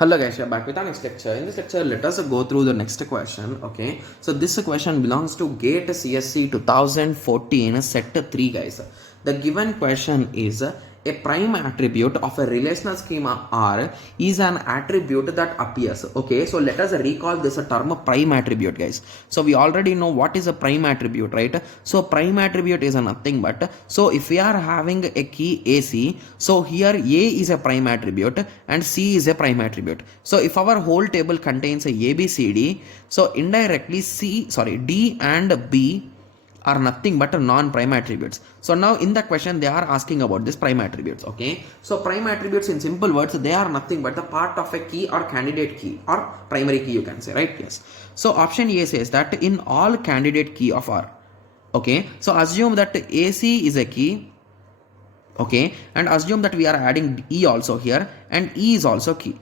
Hello guys, we are back with our next lecture. In this lecture, let us go through the next question. Okay, so this question belongs to GATE CSC 2014 set 3 guys. The given question is a prime attribute of a relational schema R is an attribute that appears. Okay, so let us recall this term prime attribute guys. So we already know what is a prime attribute, right? So prime attribute is nothing but, so if we are having a key AC, so here A is a prime attribute and C is a prime attribute. So if our whole table contains a A, B, C, D, so indirectly D and B are nothing but non-prime attributes. So now in the question they are asking about this prime attributes. Okay, so prime attributes in simple words, they are nothing but the part of a key or candidate key or primary key, you can say, right? Yes. So option A says that in all candidate key of R. Okay, so assume that AC is a key. Okay, and assume that we are adding E also here and E is also key.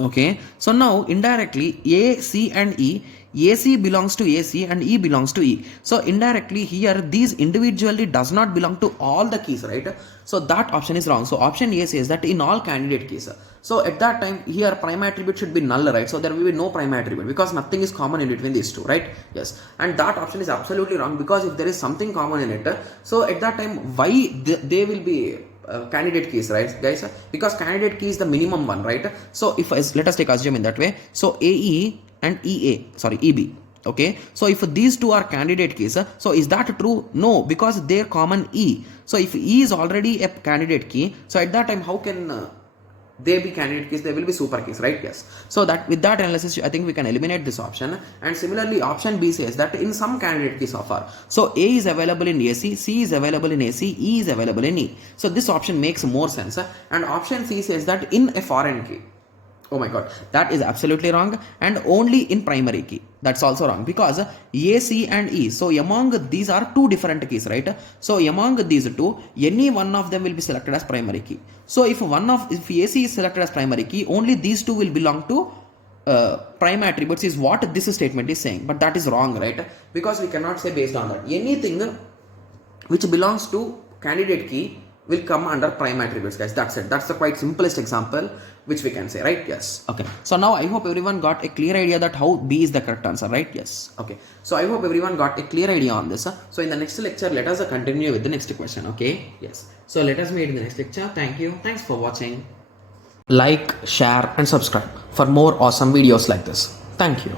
Okay, so now indirectly A, C and E, AC belongs to AC and E belongs to E. So indirectly here these individually does not belong to all the keys, right? So that option is wrong. So option A says that in all candidate keys. So at that time here prime attribute should be null, right? So there will be no prime attribute because nothing is common in between these two, right? Yes, and that option is absolutely wrong because if there is something common in it, so at that time why they will be candidate keys, right guys? Because candidate key is the minimum one, right? So if let us take assume in that way, so AE and EB. Okay, so if these two are candidate keys, so is that true? No, because they're common E. So if E is already a candidate key, so at that time how can they be candidate keys? They will be super keys, right? Yes. So that with that analysis, I think we can eliminate this option. And similarly, option B says that in some candidate keys of R, so A is available in AC, C is available in AC, E is available in E. So this option makes more sense. And option C says that in a foreign key. Oh my god, that is absolutely wrong. And only in primary key, that's also wrong because A, C and E, so among these are two different keys, right? So among these two, any one of them will be selected as primary key. So if AC is selected as primary key, only these two will belong to prime attributes is what this statement is saying. But that is wrong, right? Because we cannot say based on that. Anything which belongs to candidate key will come under prime attributes, guys. That's it. That's the quite simplest example which we can say, right? Yes. Okay, so now I hope everyone got a clear idea that how B is the correct answer, right? Yes. Okay, so I hope everyone got a clear idea on this. So in the next lecture, let us continue with the next question. Okay, yes, so let us meet in the next lecture. Thank you. Thanks for watching. Like, share and subscribe for more awesome videos like this. Thank you.